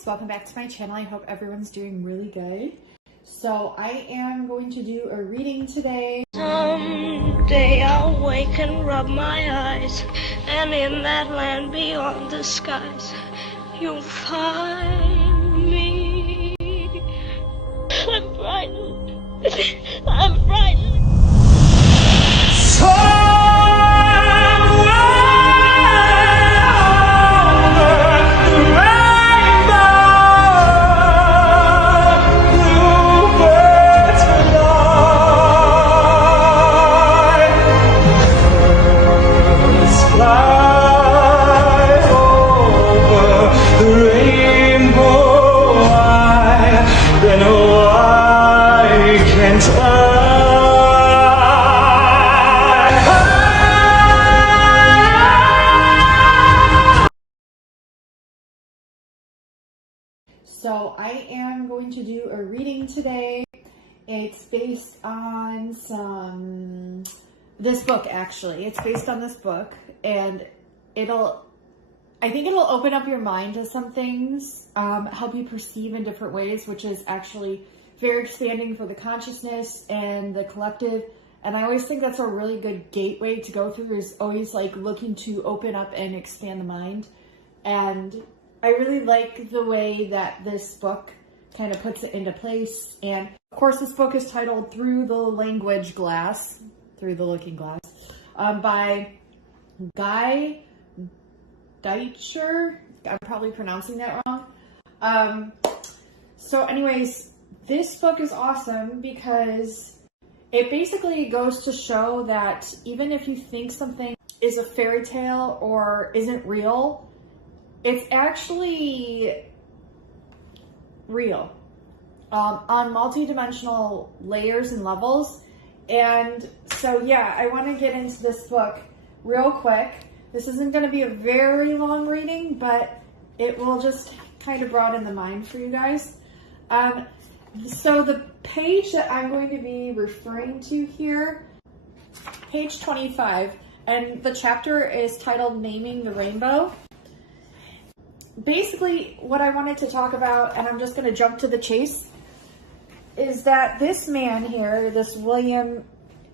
guys, welcome back to my channel. I hope everyone's doing really good. So I am going to do a reading today. Someday I'll wake and rub my eyes, and in that land beyond the skies, you'll find me. I'm frightened. I'm frightened. So I am going to do a reading today. It's based on this book, actually. It's based on this book, and I think it'll open up your mind to some things, help you perceive in different ways, which is actually very expanding for the consciousness and the collective. And I always think that's a really good gateway to go through, is always like looking to open up and expand the mind. And I really like the way that this book kind of puts it into place. And of course, this book is titled Through the Looking Glass, by Guy Deitcher. I'm probably pronouncing that wrong. So anyways, this book is awesome because it basically goes to show that even if you think something is a fairy tale or isn't real, it's actually real on multi-dimensional layers and levels. And so, yeah, I want to get into this book real quick. This isn't going to be a very long reading, but it will just kind of broaden the mind for you guys. So the page that I'm going to be referring to here, page 25, and the chapter is titled Naming the Rainbow. Basically, what I wanted to talk about, and I'm just going to jump to the chase, is that this man here, William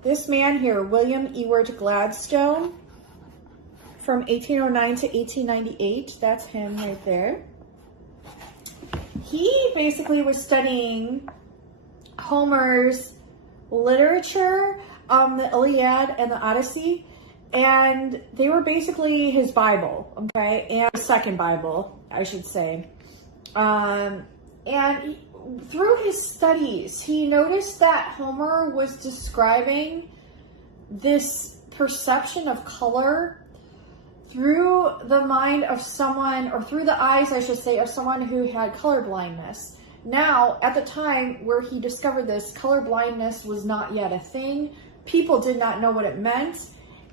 Ewart Gladstone, from 1809 to 1898, that's him right there. He basically was studying Homer's literature, the Iliad and the Odyssey, and they were basically his Bible, okay, and the second Bible, I should say. And through his studies, he noticed that Homer was describing this perception of color through the mind of someone, or through the eyes, I should say, of someone who had color blindness. Now, at the time where he discovered this, color blindness was not yet a thing. People did not know what it meant.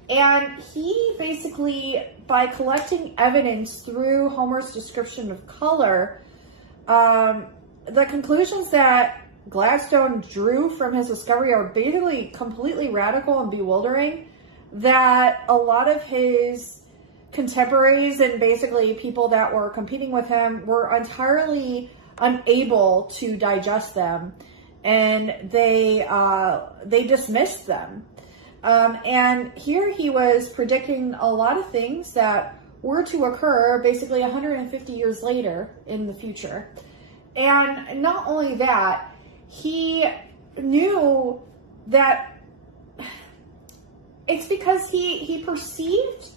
And he basically, by collecting evidence through Homer's description of color, the conclusions that Gladstone drew from his discovery are basically completely radical and bewildering, that a lot of his contemporaries and basically people that were competing with him were entirely unable to digest them, and they dismissed them. And here he was predicting a lot of things that were to occur basically 150 years later in the future. And not only that, he knew that it's because he perceived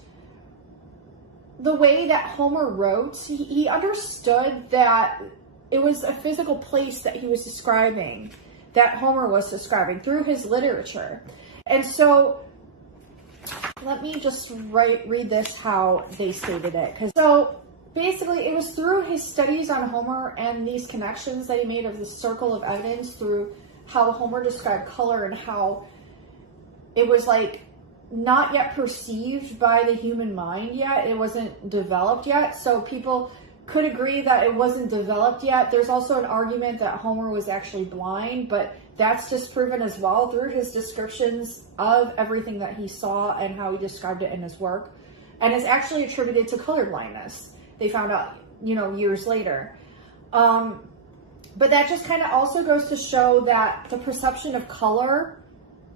the way that Homer wrote. He understood that it was a physical place that he was describing, that Homer was describing through his literature. And so, let me just read this how they stated it. So, basically, it was through his studies on Homer and these connections that he made of this circle of evidence through how Homer described color and how it was like not yet perceived by the human mind yet. It wasn't developed yet. So people could agree that it wasn't developed yet. There's also an argument that Homer was actually blind, but that's disproven as well through his descriptions of everything that he saw and how he described it in his work. And it's actually attributed to color blindness. They found out, years later. But that just kind of also goes to show that the perception of color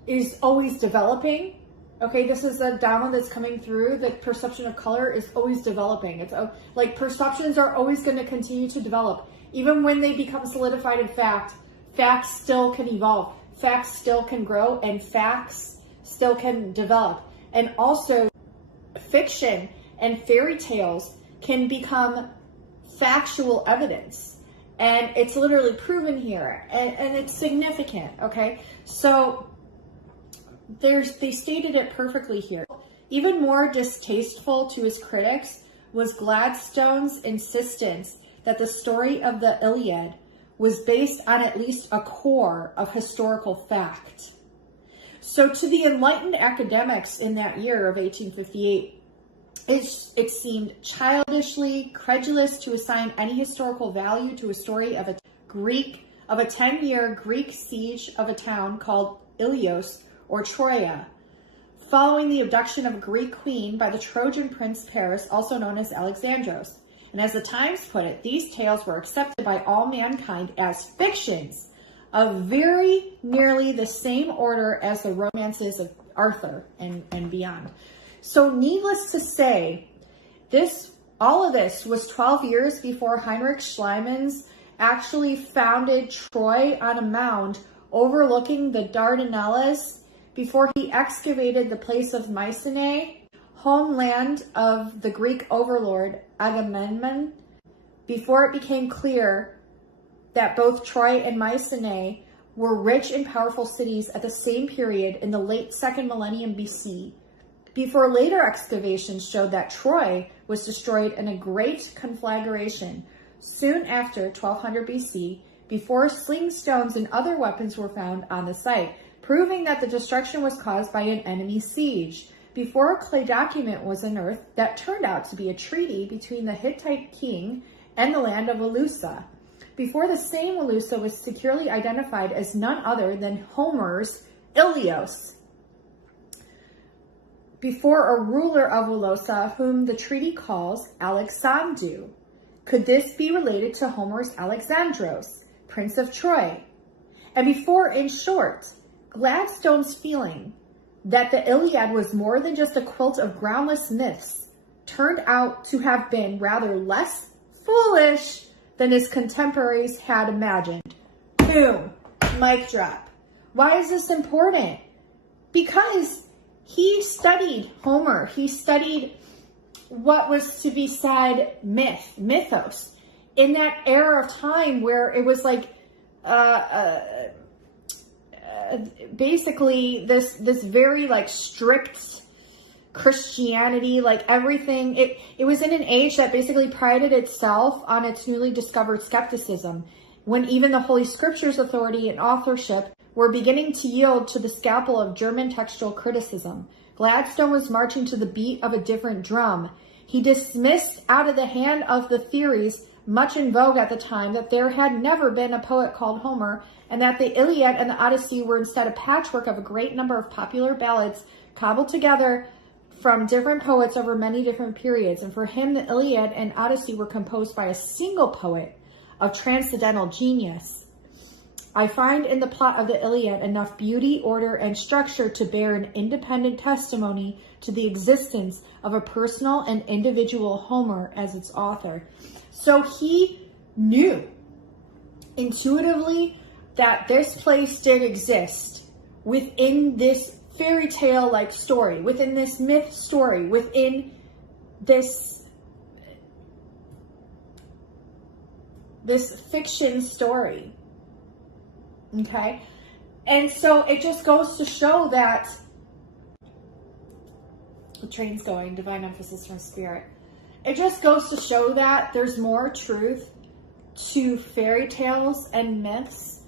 is always developing. Okay, this is a download that's coming through. The perception of color is always developing. It's like perceptions are always going to continue to develop. Even when they become solidified in fact, facts still can evolve. Facts still can grow, and facts still can develop. And also, fiction and fairy tales can become factual evidence. And it's literally proven here, and it's significant, okay? So they stated it perfectly here. Even more distasteful to his critics was Gladstone's insistence that the story of the Iliad was based on at least a core of historical fact. So to the enlightened academics in that year of 1858, it seemed childishly credulous to assign any historical value to a story of a 10-year Greek siege of a town called Ilios or Troia, following the abduction of a Greek queen by the Trojan prince Paris, also known as Alexandros. And as the Times put it, these tales were accepted by all mankind as fictions of very nearly the same order as the romances of Arthur and beyond. So needless to say, all of this was 12 years before Heinrich Schliemann actually founded Troy on a mound overlooking the Dardanelles, before he excavated the place of Mycenae, homeland of the Greek overlord Agamemnon, before it became clear that both Troy and Mycenae were rich and powerful cities at the same period in the late 2nd millennium BC, before later excavations showed that Troy was destroyed in a great conflagration soon after 1200 BC, before sling stones and other weapons were found on the site, proving that the destruction was caused by an enemy siege, before a clay document was unearthed that turned out to be a treaty between the Hittite king and the land of Walusa, before the same Walusa was securely identified as none other than Homer's Ilios, before a ruler of Walusa whom the treaty calls Alexandru. Could this be related to Homer's Alexandros, Prince of Troy? And before, in short, Gladstone's feeling that the Iliad was more than just a quilt of groundless myths turned out to have been rather less foolish than his contemporaries had imagined. Boom. Mic drop. Why is this important? Because he studied Homer. He studied what was to be said mythos, in that era of time where it was like basically this very like strict Christianity, like everything. It was in an age that basically prided itself on its newly discovered skepticism, when even the Holy Scriptures authority and authorship were beginning to yield to the scalpel of German textual criticism. Gladstone was marching to the beat of a different drum. He dismissed out of the hand of the theories much in vogue at the time that there had never been a poet called Homer, and that the Iliad and the Odyssey were instead a patchwork of a great number of popular ballads cobbled together from different poets over many different periods. And for him, the Iliad and Odyssey were composed by a single poet of transcendental genius. I find in the plot of the Iliad enough beauty, order, and structure to bear an independent testimony to the existence of a personal and individual Homer as its author. So he knew intuitively that this place did exist within this fairy tale like story, within this myth story, within this fiction story. Okay? And so it just goes to show that the train's going, divine emphasis from spirit. It just goes to show that there's more truth to fairy tales and myths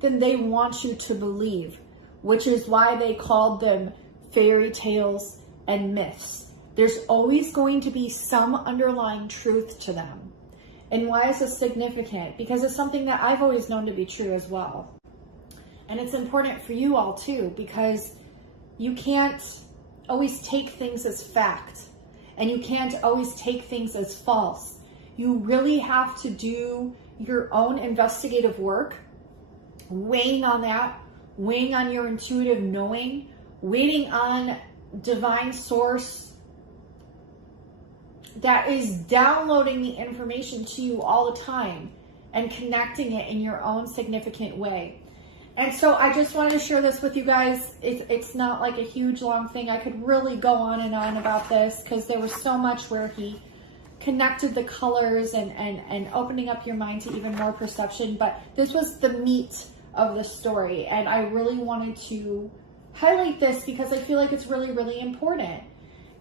than they want you to believe, which is why they called them fairy tales and myths. There's always going to be some underlying truth to them. And why is this significant? Because it's something that I've always known to be true as well. And it's important for you all too, because you can't always take things as fact, and you can't always take things as false. You really have to do your own investigative work, weighing on that, weighing on your intuitive knowing, waiting on divine source that is downloading the information to you all the time and connecting it in your own significant way. And so I just wanted to share this with you guys. It's not like a huge long thing. I could really go on and on about this because there was so much where he connected the colors and opening up your mind to even more perception. But this was the meat of the story. And I really wanted to highlight this because I feel like it's really, really important.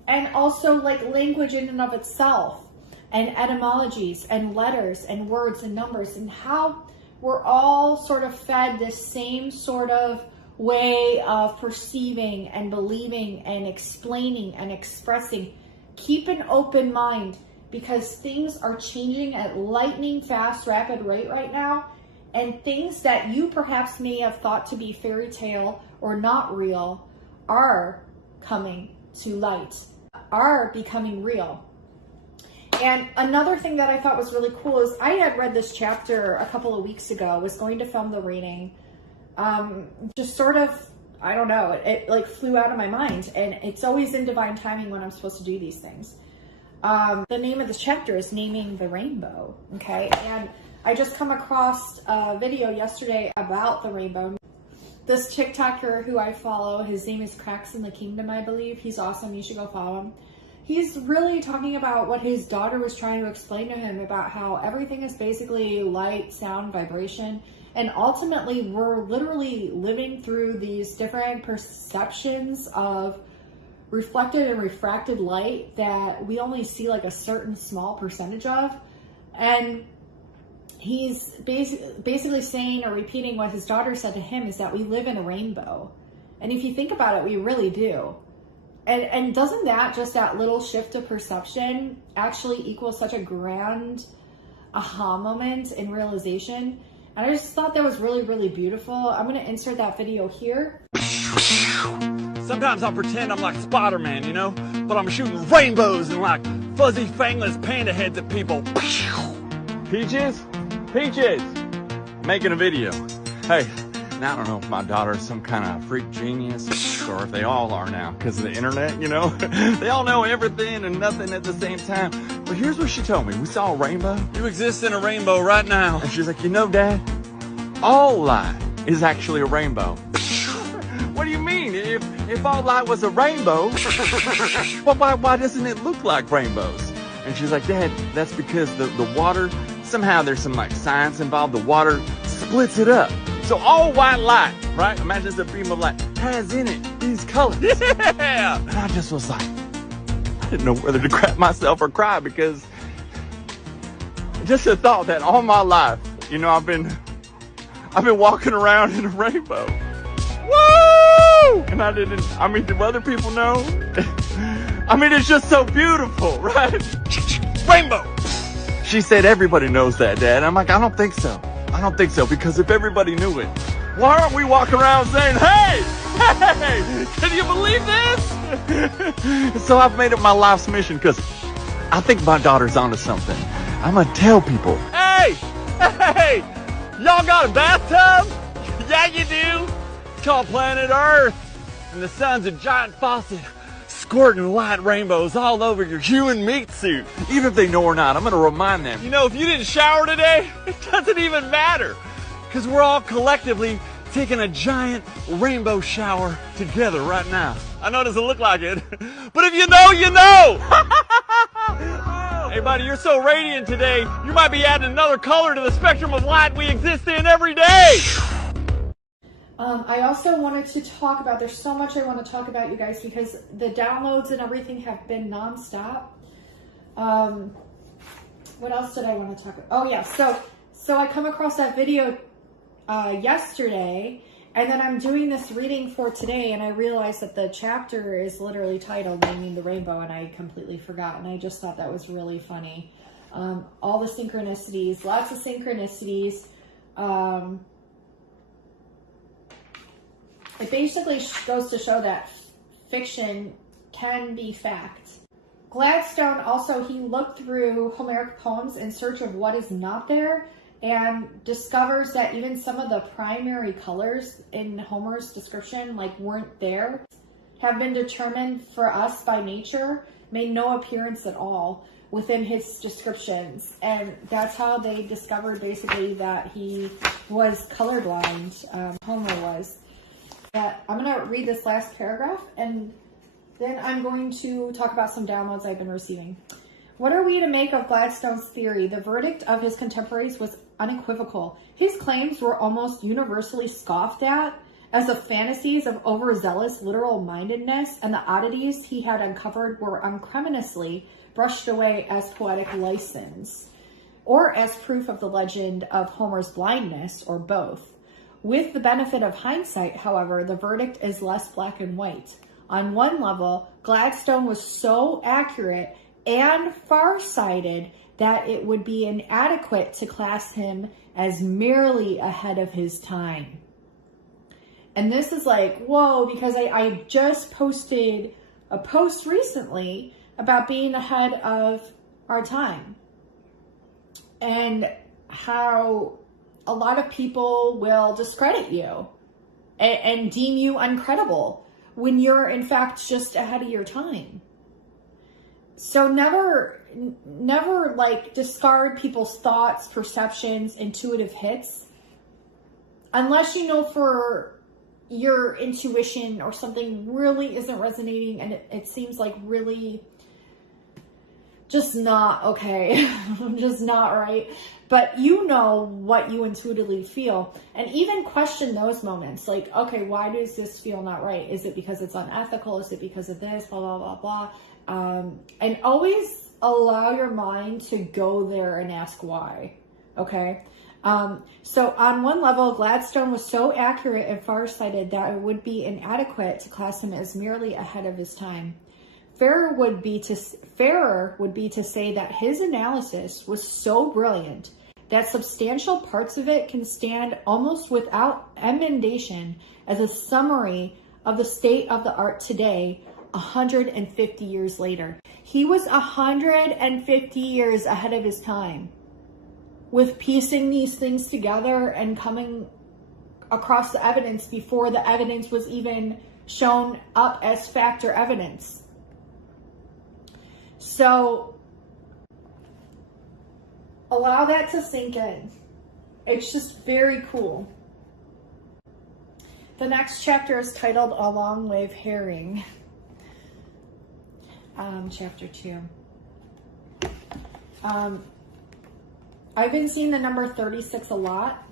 And also like language in and of itself, and etymologies and letters and words and numbers, and how we're all sort of fed this same sort of way of perceiving and believing and explaining and expressing. Keep an open mind because things are changing at lightning fast, rapid rate right now. And things that you perhaps may have thought to be fairy tale or not real are coming to light, are becoming real. And another thing that I thought was really cool is I had read this chapter a couple of weeks ago, was going to film the reading. Just sort of, I don't know, it like flew out of my mind. And it's always in divine timing when I'm supposed to do these things. The name of this chapter is Naming the Rainbow, okay? And I just come across a video yesterday about the rainbow. This TikToker who I follow, his name is Cracks in the Kingdom, I believe. He's awesome. You should go follow him. He's really talking about what his daughter was trying to explain to him about how everything is basically light, sound, vibration. And ultimately, we're literally living through these different perceptions of reflected and refracted light that we only see like a certain small percentage of. And he's basically saying or repeating what his daughter said to him is that we live in a rainbow. And if you think about it, we really do. And doesn't that, just that little shift of perception actually equal such a grand aha moment and realization? And I just thought that was really, really beautiful. I'm going to insert that video here. Sometimes I'll pretend I'm like Spider-Man, you know? But I'm shooting rainbows and like fuzzy fangless panda heads at people. Peaches? Peaches! Making a video. Hey, now I don't know if my daughter's some kind of freak genius or if they all are now because of the internet, you know? They all know everything and nothing at the same time. But here's what she told me. We saw a rainbow. You exist in a rainbow right now. And she's like, you know, Dad, all light is actually a rainbow. What do you mean? If all light was a rainbow, why doesn't it look like rainbows? And she's like, Dad, that's because the water, somehow there's some like science involved. The water splits it up. So all white light, right? Imagine it's a beam of light, has in it these colors. Yeah! And I just was like, I didn't know whether to crap myself or cry because just the thought that all my life, you know, I've been walking around in a rainbow. Woo! And I mean, do other people know? I mean, it's just so beautiful, right? Rainbow! She said everybody knows that, Dad. I'm like, I don't think so. I don't think so, because if everybody knew it, why aren't we walking around saying, hey, can you believe this? So I've made it my life's mission, because I think my daughter's onto something. I'm going to tell people, hey, y'all got a bathtub? Yeah, you do. It's called planet Earth, and the sun's a giant faucet squirting light rainbows all over your human meat suit. Even if they know or not, I'm going to remind them. You know, if you didn't shower today, it doesn't even matter. Because we're all collectively taking a giant rainbow shower together right now. I know it doesn't look like it, but if you know, you know. Hey, buddy, you're so radiant today, you might be adding another color to the spectrum of light we exist in every day. I also wanted to talk about, there's so much I want to talk about, you guys, because the downloads and everything have been nonstop. What else did I want to talk about? Oh yeah, so I come across that video yesterday, and then I'm doing this reading for today, and I realized that the chapter is literally titled Naming the Rainbow, and I completely forgot, and I just thought that was really funny. All the synchronicities, lots of synchronicities. It basically goes to show that fiction can be fact. Gladstone also, he looked through Homeric poems in search of what is not there, and discovers that even some of the primary colors in Homer's description, like, weren't there, have been determined for us by nature, made no appearance at all within his descriptions. And that's how they discovered basically that he was colorblind, Homer was. I'm going to read this last paragraph, and then I'm going to talk about some downloads I've been receiving. What are we to make of Gladstone's theory? The verdict of his contemporaries was unequivocal. His claims were almost universally scoffed at as the fantasies of overzealous literal-mindedness, and the oddities he had uncovered were uncriminiously brushed away as poetic license, or as proof of the legend of Homer's blindness, or both. With the benefit of hindsight, however, the verdict is less black and white. On one level, Gladstone was so accurate and far-sighted that it would be inadequate to class him as merely ahead of his time. And this is like, whoa, because I just posted a post recently about being ahead of our time, and how a lot of people will discredit you and deem you uncredible when you're in fact just ahead of your time. So never like discard people's thoughts, perceptions, intuitive hits, unless you know for your intuition or something really isn't resonating and it seems like really just not okay, just not right. But you know what you intuitively feel, and even question those moments. Like, okay, why does this feel not right? Is it because it's unethical? Is it because of this? Blah, blah, blah, blah. And always allow your mind to go there and ask why, okay? So on one level, Gladstone was so accurate and farsighted that it would be inadequate to class him as merely ahead of his time. Fairer would be to say that his analysis was so brilliant that substantial parts of it can stand almost without emendation as a summary of the state of the art today, 150 years later. He was 150 years ahead of his time with piecing these things together and coming across the evidence before the evidence was even shown up as fact or evidence. So allow that to sink in. It's just very cool. The next chapter is titled A Long Live Herring. Chapter 2. I've been seeing the number 36 a lot.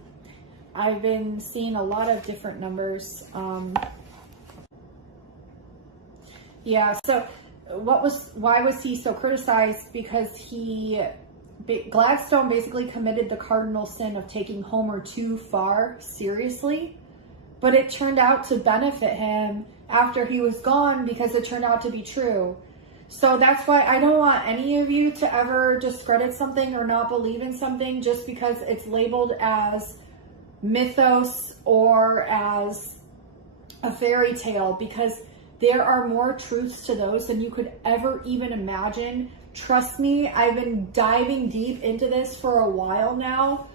I've been seeing a lot of different numbers. Yeah, so why was he so criticized? Because Gladstone basically committed the cardinal sin of taking Homer too far seriously, but it turned out to benefit him after he was gone because it turned out to be true. So that's why I don't want any of you to ever discredit something or not believe in something just because it's labeled as mythos or as a fairy tale, because there are more truths to those than you could ever even imagine. Trust me, I've been diving deep into this for a while now.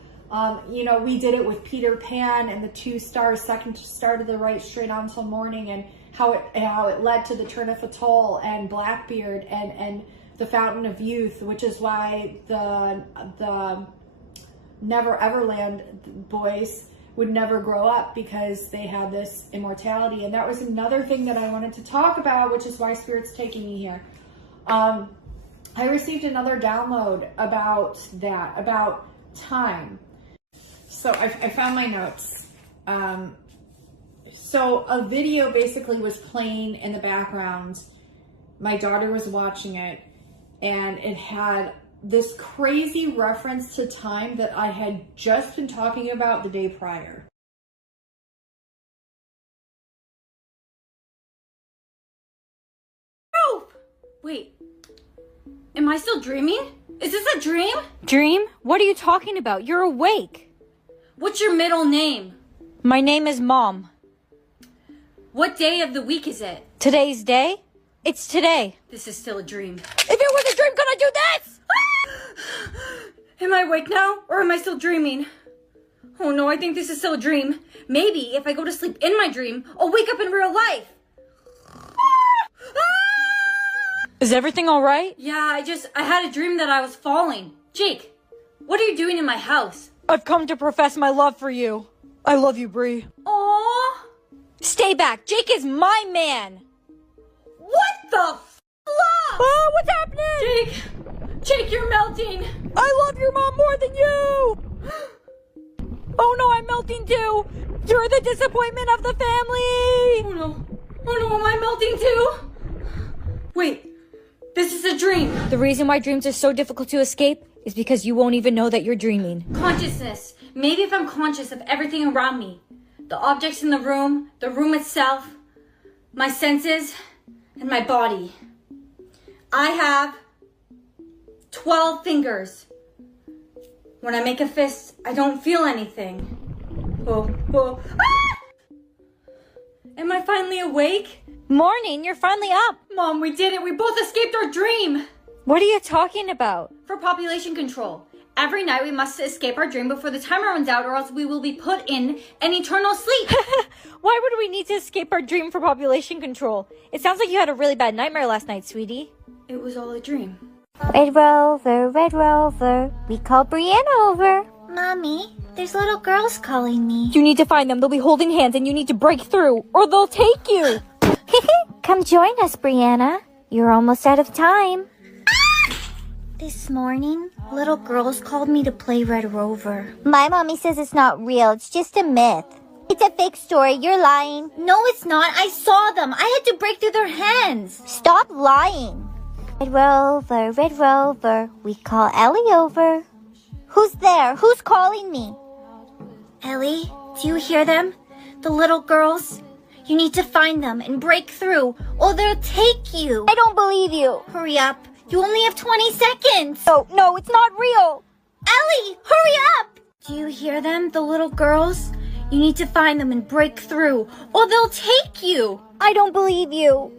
We did it with Peter Pan and the 2 stars, second star to the right, straight on till morning, and how it led to the Turnip Atoll and Blackbeard and the Fountain of Youth, which is why the Never Everland boys would never grow up, because they had this immortality. And that was another thing that I wanted to talk about, which is why Spirit's taking me here. I received another download about that, about time. So I found my notes. So a video basically was playing in the background. My daughter was watching it, and it had this crazy reference to time that I had just been talking about the day prior. Oh! Wait. Am I still dreaming? Is this a dream? Dream? What are you talking about? You're awake. What's your middle name? My name is Mom. What day of the week is it? Today's day? It's today. This is still a dream. If it was a dream, could I do this? Am I awake now, or am I still dreaming? Oh no, I think this is still a dream. Maybe if I go to sleep in my dream, I'll wake up in real life. Is everything all right? Yeah, I had a dream that I was falling. Jake, what are you doing in my house? I've come to profess my love for you. I love you, Bree. Aww. Stay back. Jake is my man. What the flop? Oh, what's happening? Jake, you're melting. I love your mom more than you. Oh no, I'm melting too. You're the disappointment of the family. Oh no, am I melting too? Wait, this is a dream. The reason why dreams are so difficult to escape is because you won't even know that you're dreaming. Consciousness. Maybe if I'm conscious of everything around me, the objects in the room itself, my senses, and my body. I have 12 fingers. When I make a fist, I don't feel anything. Whoa. Ah! Am I finally awake? Morning, you're finally up. Mom, we did it. We both escaped our dream. What are you talking about? For population control. Every night we must escape our dream before the timer runs out, or else we will be put in an eternal sleep. Why would we need to escape our dream for population control? It sounds like you had a really bad nightmare last night, sweetie. It was all a dream. Red Rover, we call Brianna over. Mommy, there's little girls calling me. You need to find them. They'll be holding hands and you need to break through, or they'll take you. Come join us, Brianna. You're almost out of time. This morning, little girls called me to play Red Rover. My mommy says it's not real. It's just a myth. It's a fake story. You're lying. No, it's not. I saw them. I had to break through their hands. Stop lying. Red Rover, we call Ellie over. Who's there? Who's calling me? Ellie, do you hear them? The little girls? You need to find them and break through, or they'll take you. I don't believe you. Hurry up. You only have 20 seconds. No, it's not real. Ellie, hurry up. Do you hear them? The little girls? You need to find them and break through, or they'll take you. I don't believe you.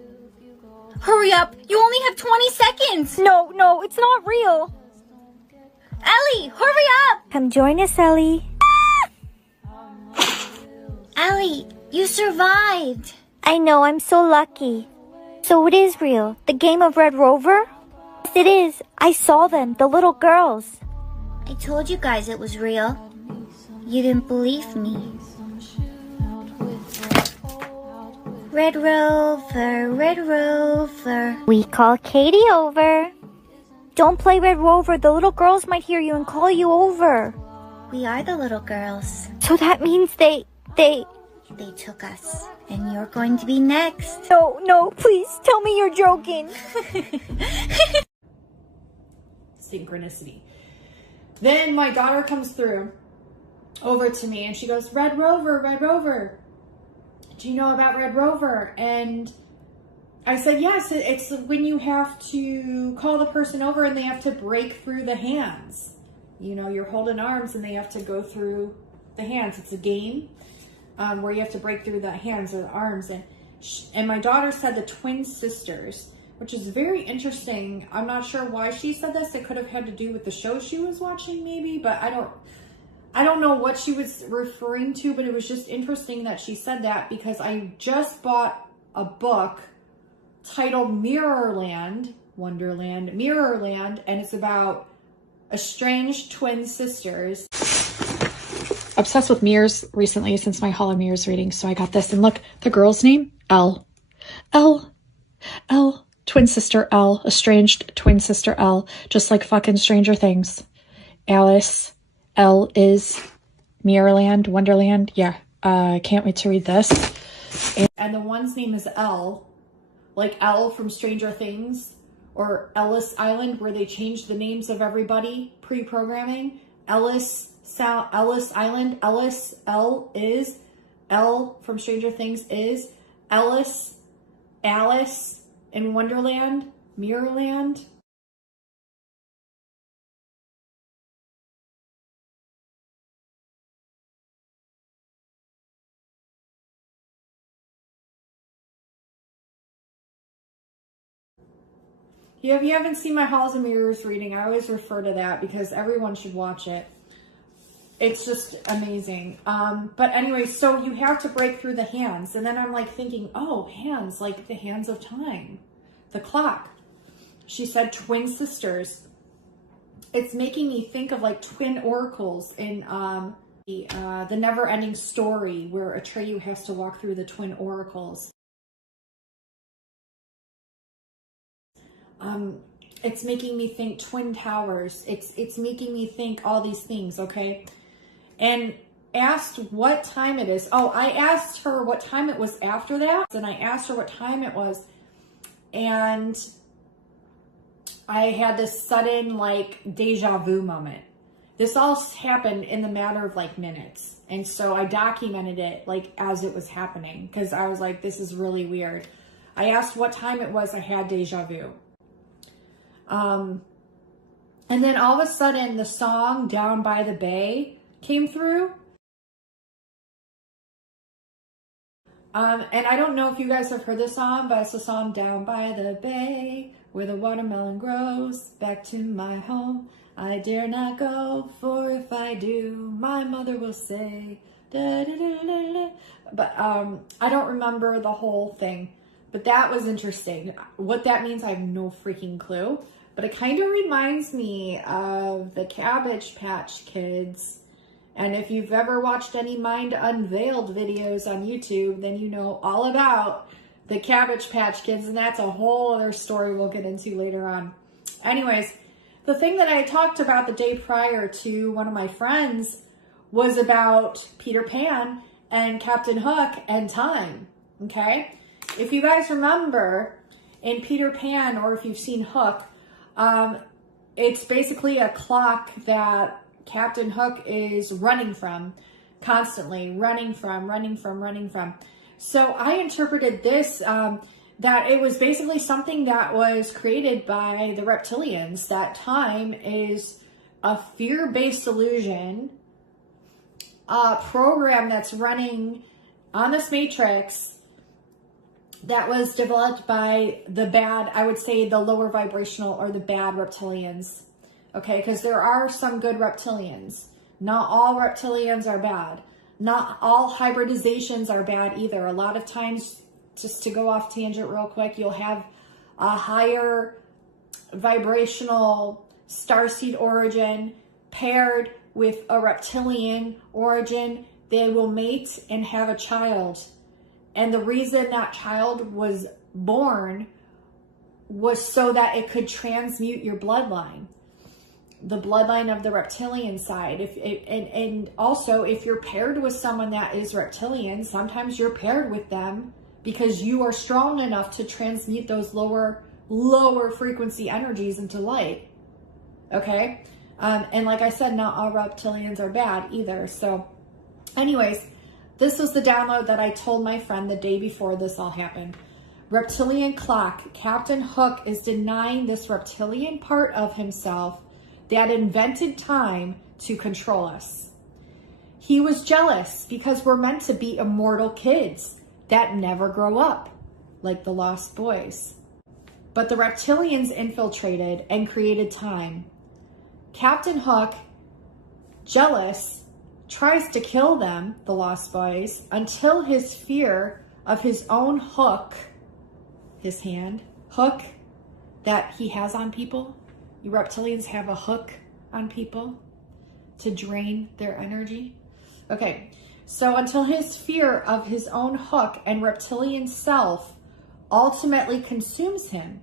Hurry up. You only have 20 seconds. No, it's not real. Ellie, hurry up. Come join us, Ellie. Ellie, you survived. I know, I'm so lucky. So it is real. The game of Red Rover? Yes, it is. I saw them, the little girls. I told you guys it was real. You didn't believe me. Red Rover. We call Katie over. Don't play Red Rover. The little girls might hear you and call you over. We are the little girls. So that means they took us. And you're going to be next. No, please tell me you're joking. Synchronicity. Then my daughter comes through over to me and she goes, Red Rover. Do you know about Red Rover? And I said, yes, it's when you have to call the person over and they have to break through the hands. You know, you're holding arms and they have to go through the hands. It's a game where you have to break through the hands or the arms. And my daughter said the twin sisters, which is very interesting. I'm not sure why she said this. It could have had to do with the show she was watching maybe, but I don't know what she was referring to, but it was just interesting that she said that because I just bought a book titled Mirrorland, and it's about estranged twin sisters. Obsessed with mirrors recently since my Hall of Mirrors reading, so I got this. And look, the girl's name, Elle. Twin sister Elle, estranged twin sister Elle, just like fucking Stranger Things. Alice, Elle is Mirrorland, Wonderland. Yeah, can't wait to read this. And the one's name is Elle, like Elle from Stranger Things, or Ellis Island, where they changed the names of everybody pre-programming. Ellis Island, Elle is, Elle from Stranger Things is, Alice in Wonderland, Mirrorland. If you haven't seen my Halls and Mirrors reading, I always refer to that because everyone should watch it. It's just amazing. But anyway, so you have to break through the hands. And then I'm like thinking, oh, hands, like the hands of time, the clock. She said twin sisters. It's making me think of like twin oracles in the Never-Ending Story, where Atreyu has to walk through the twin oracles. It's making me think Twin Towers. It's making me think all these things, okay? And asked what time it is. Oh, I asked her what time it was after that. And I asked her what time it was. And I had this sudden, like, deja vu moment. This all happened in the matter of, like, minutes. And so I documented it, like, as it was happening. Because I was like, this is really weird. I asked what time it was. I had deja vu. And then all of a sudden the song Down by the Bay came through. And I don't know if you guys have heard this song, but it's the song Down by the Bay, where the watermelon grows, back to my home. I dare not go, for if I do, my mother will say, da, da, da, da, da. But I don't remember the whole thing. But that was interesting. What that means, I have no freaking clue. But it kind of reminds me of the Cabbage Patch Kids. And if you've ever watched any Mind Unveiled videos on YouTube, then you know all about the Cabbage Patch Kids. And that's a whole other story we'll get into later on. Anyways, the thing that I talked about the day prior to one of my friends was about Peter Pan and Captain Hook and time. Okay? If you guys remember in Peter Pan, or if you've seen Hook, it's basically a clock that Captain Hook is running from, constantly running from. So I interpreted this, that it was basically something that was created by the reptilians, that time is a fear-based illusion, a program that's running on this matrix that was developed by the bad, I would say the lower vibrational or the bad reptilians. Okay, because there are some good reptilians. Not all reptilians are bad. Not all hybridizations are bad either. A lot of times, just to go off tangent real quick, you'll have a higher vibrational starseed origin paired with a reptilian origin. They will mate and have a child. And the reason that child was born was so that it could transmute your bloodline, the bloodline of the reptilian side. And also, if you're paired with someone that is reptilian, sometimes you're paired with them because you are strong enough to transmute those lower frequency energies into light. Okay? And like I said, not all reptilians are bad either. So anyways, this was the download that I told my friend the day before this all happened. Reptilian clock. Captain Hook is denying this reptilian part of himself that invented time to control us. He was jealous because we're meant to be immortal kids that never grow up, like the Lost Boys. But the reptilians infiltrated and created time. Captain Hook, jealous, tries to kill them, the Lost Boys, until his fear of his own hook, his hand, hook that he has on people. You reptilians have a hook on people to drain their energy. Okay, so until his fear of his own hook and reptilian self ultimately consumes him,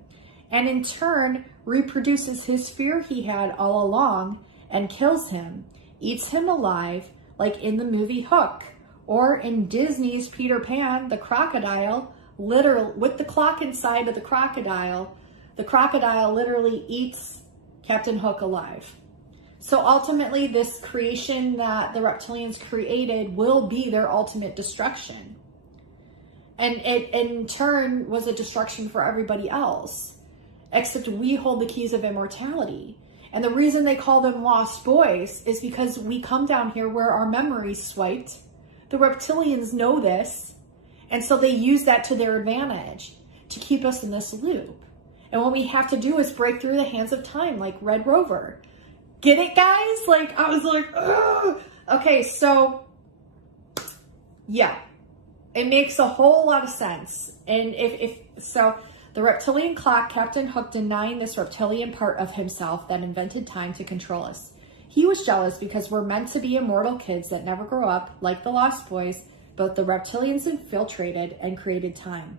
and in turn reproduces his fear he had all along and kills him, eats him alive, like in the movie Hook, or in Disney's Peter Pan, the crocodile, literally, with the clock inside of the crocodile literally eats Captain Hook alive. So ultimately, this creation that the reptilians created will be their ultimate destruction. And it, in turn, was a destruction for everybody else. Except we hold the keys of immortality. And the reason they call them Lost Boys is because we come down here where our memories swiped. The reptilians know this. And so they use that to their advantage to keep us in this loop. And what we have to do is break through the hands of time, like Red Rover. Get it, guys? Like, I was like, ugh. Okay, so, yeah. It makes a whole lot of sense. And so, the reptilian clock, Captain Hook denying this reptilian part of himself that invented time to control us. He was jealous because we're meant to be immortal kids that never grow up, like the Lost Boys, but the reptilians infiltrated and created time.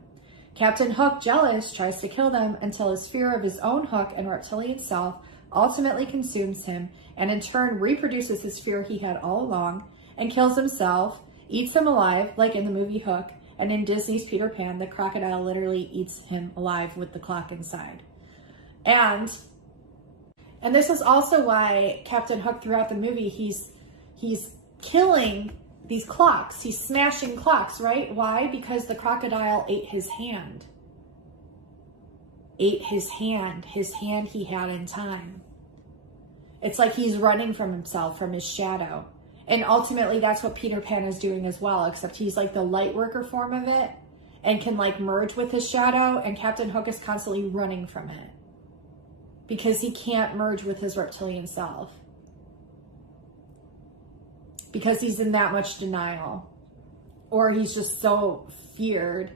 Captain Hook, jealous, tries to kill them until his fear of his own Hook and reptilian self ultimately consumes him, and in turn reproduces his fear he had all along, and kills himself, eats him alive, like in the movie Hook, and in Disney's Peter Pan, the crocodile literally eats him alive with the clock inside. And this is also why Captain Hook throughout the movie, he's killing these clocks. He's smashing clocks, right? Why? Because the crocodile ate his hand. Ate his hand he had in time. It's like he's running from himself, from his shadow. And ultimately that's what Peter Pan is doing as well, except he's like the light worker form of it and can like merge with his shadow, and Captain Hook is constantly running from it because he can't merge with his reptilian self. Because he's in that much denial, or he's just so feared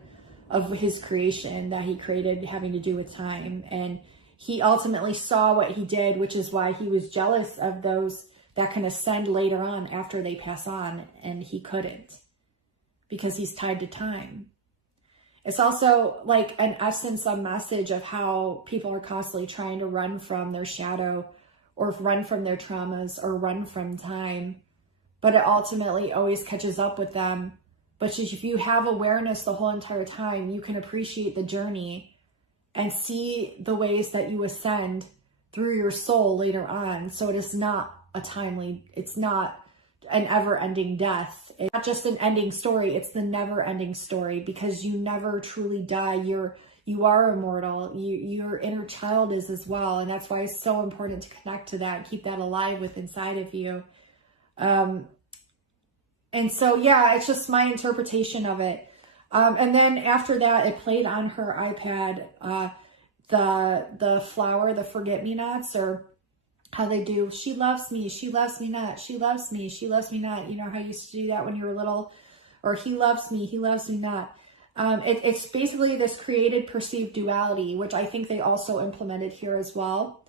of his creation that he created having to do with time. And he ultimately saw what he did, which is why he was jealous of those that can ascend later on after they pass on, and he couldn't because he's tied to time. It's also like an essence, a message of how people are constantly trying to run from their shadow or run from their traumas or run from time. But it ultimately always catches up with them. But if you have awareness the whole entire time, you can appreciate the journey and see the ways that you ascend through your soul later on. So it is not it's not an ever-ending death. It's not just an ending story, it's the never-ending story, because you never truly die. You are immortal. Your inner child is as well. And that's why it's so important to connect to that, keep that alive within inside of you. And so, yeah, it's just my interpretation of it. And then after that, it played on her iPad, the flower, the forget-me-nots, or how they do, she loves me not, she loves me not. You know how you used to do that when you were little? Or he loves me not. It's basically this created perceived duality, which I think they also implemented here as well.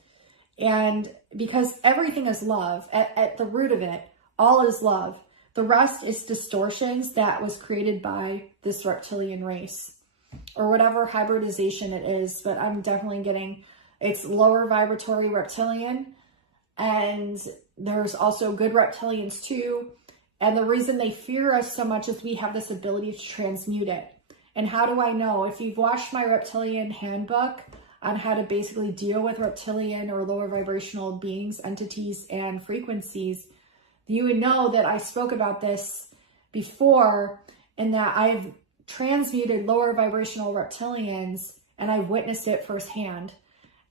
And because everything is love, at the root of it, all is love. The rest is distortions that was created by this reptilian race or whatever hybridization it is. But I'm definitely getting, it's lower vibratory reptilian, and there's also good reptilians too. And the reason they fear us so much is we have this ability to transmute it. And how do I know? If you've watched my reptilian handbook on how to basically deal with reptilian or lower vibrational beings, entities, and frequencies, you would know that I spoke about this before, and that I've transmuted lower vibrational reptilians and I've witnessed it firsthand.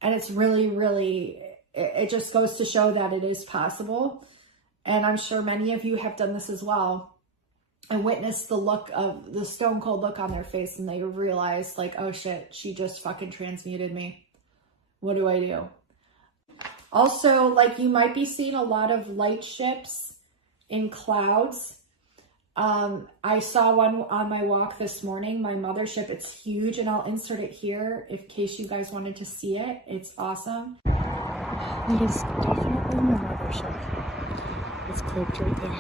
And it's really, really, it just goes to show that it is possible. And I'm sure many of you have done this as well and witnessed the look of the stone cold look on their face, and they realize like, oh shit, she just fucking transmuted me. What do I do? Also, like, you might be seeing a lot of light ships in clouds. I saw one on my walk this morning, my mothership. It's huge, and I'll insert it here in case you guys wanted to see it. It's awesome. It is definitely my mothership. It's cloaked right there.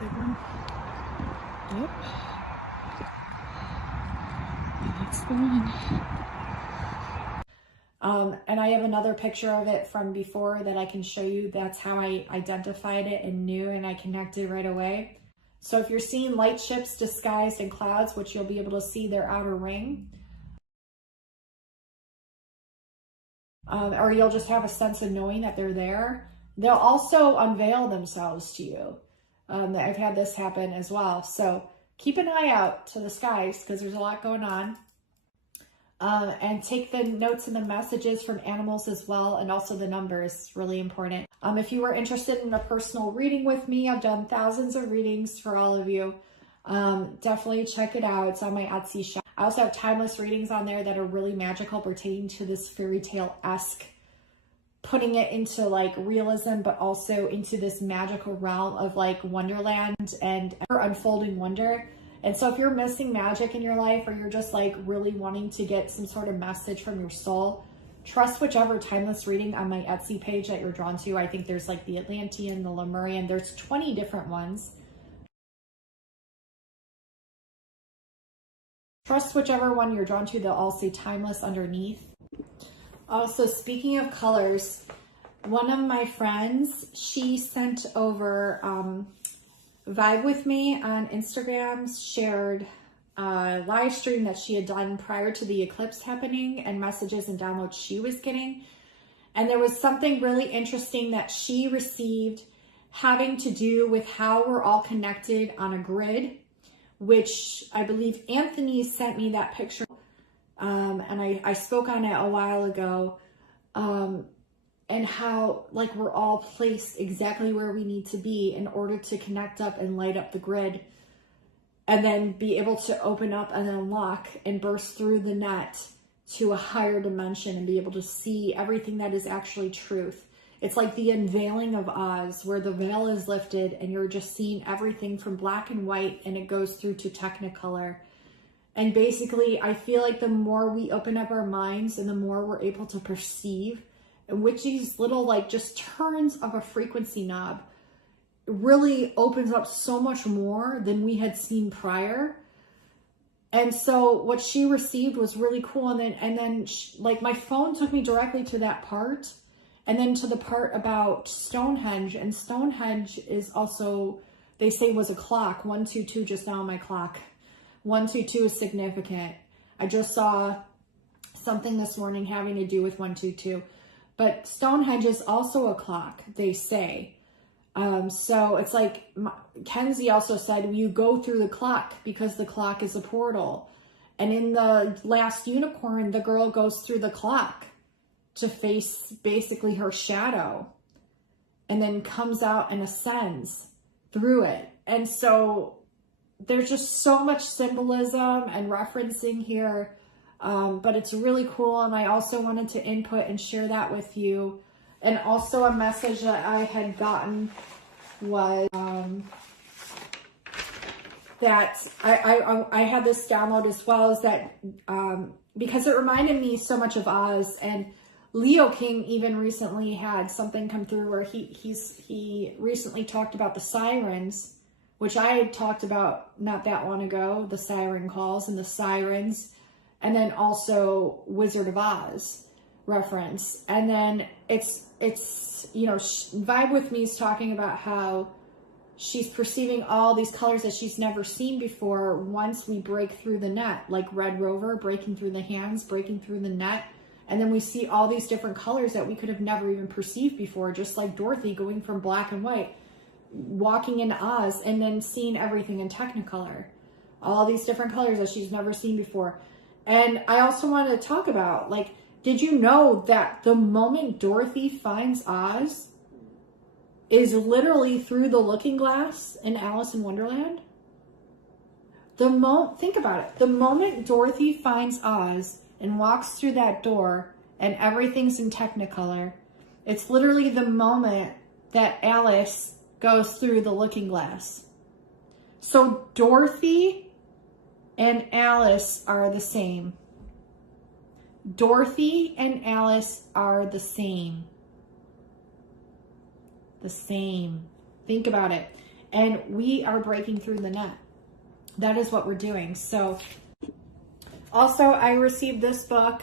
Big one. Yep. That's the one. And I have another picture of it from before that I can show you. That's how I identified it and knew, and I connected right away. So if you're seeing light ships disguised in clouds, which you'll be able to see their outer ring, or you'll just have a sense of knowing that they're there, they'll also unveil themselves to you. I've had this happen as well. So keep an eye out to the skies because there's a lot going on. And take the notes and the messages from animals as well, and also the numbers, really important. If you were interested in a personal reading with me, I've done thousands of readings for all of you. Definitely check it out. It's on my Etsy shop. I also have timeless readings on there that are really magical, pertaining to this fairy tale-esque, putting it into like realism, but also into this magical realm of like wonderland and unfolding wonder. And so if you're missing magic in your life, or you're just like really wanting to get some sort of message from your soul, trust whichever timeless reading on my Etsy page that you're drawn to. I think there's like the Atlantean, the Lemurian, there's 20 different ones. Trust whichever one you're drawn to. They'll all say timeless underneath. Also, speaking of colors, one of my friends, she sent over Vibe With Me on Instagram, shared a live stream that she had done prior to the eclipse happening, and messages and downloads she was getting. And there was something really interesting that she received having to do with how we're all connected on a grid, which I believe Anthony sent me that picture. And I spoke on it a while ago, and how like we're all placed exactly where we need to be in order to connect up and light up the grid, and then be able to open up and unlock and burst through the net to a higher dimension and be able to see everything that is actually truth. It's like the unveiling of Oz, where the veil is lifted and you're just seeing everything from black and white, and it goes through to Technicolor. And basically, I feel like the more we open up our minds and the more we're able to perceive, and which these little like just turns of a frequency knob really opens up so much more than we had seen prior. And so what she received was really cool. And then like my phone took me directly to that part, and then to the part about Stonehenge. And Stonehenge is also, they say, was a clock. 122 just now on my clock. 122 is significant. I just saw something this morning having to do with 122. But Stonehenge is also a clock, they say. So it's like, Kenzie also said, you go through the clock because the clock is a portal. And in the last unicorn, the girl goes through the clock to face basically her shadow, and then comes out and ascends through it. And so there's just so much symbolism and referencing here, but it's really cool. And I also wanted to input and share that with you. And also a message that I had gotten was that I had this download as well, is that because it reminded me so much of Oz. And Leo King even recently had something come through where he recently talked about the sirens, which I had talked about not that long ago, the siren calls and the sirens, and then also Wizard of Oz reference. And then it's you know, Vibe With Me is talking about how she's perceiving all these colors that she's never seen before once we break through the net, like Red Rover breaking through the hands, breaking through the net. And then we see all these different colors that we could have never even perceived before, just like Dorothy going from black and white, walking into Oz, and then seeing everything in Technicolor. All these different colors that she's never seen before. And I also wanted to talk about, like, did you know that the moment Dorothy finds Oz is literally through the looking glass in Alice in Wonderland? Think about it. The moment Dorothy finds Oz and walks through that door and everything's in Technicolor, it's literally the moment that Alice goes through the looking glass. So Dorothy and Alice are the same. Dorothy and Alice are the same. The same. Think about it. And we are breaking through the net. That is what we're doing. So also, I received this book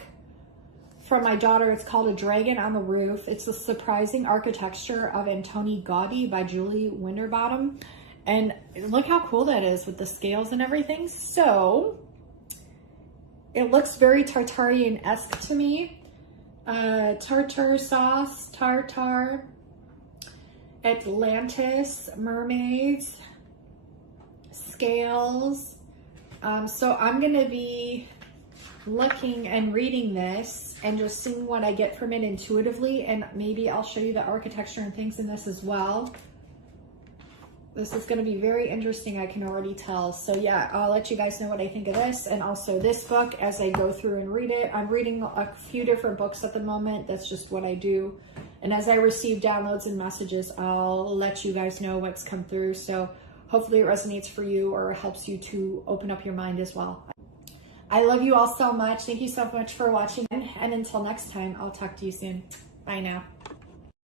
from my daughter. It's called A Dragon on the Roof. It's The Surprising Architecture of Antoni Gaudi by Julie Winterbottom. And look how cool that is with the scales and everything. So it looks very Tartarian-esque to me. Tartar sauce, tartar, Atlantis, mermaids, scales. So I'm going to be looking and reading this and just seeing what I get from it intuitively, and maybe I'll show you the architecture and things in this as well. This is going to be very interesting, I can already tell. So yeah, I'll let you guys know what I think of this, and also this book as I go through and read it. I'm reading a few different books at the moment. That's just what I do. And as I receive downloads and messages, I'll let you guys know what's come through. So hopefully it resonates for you or helps you to open up your mind as well. I love you all so much. Thank you so much for watching. And until next time, I'll talk to you soon. Bye now.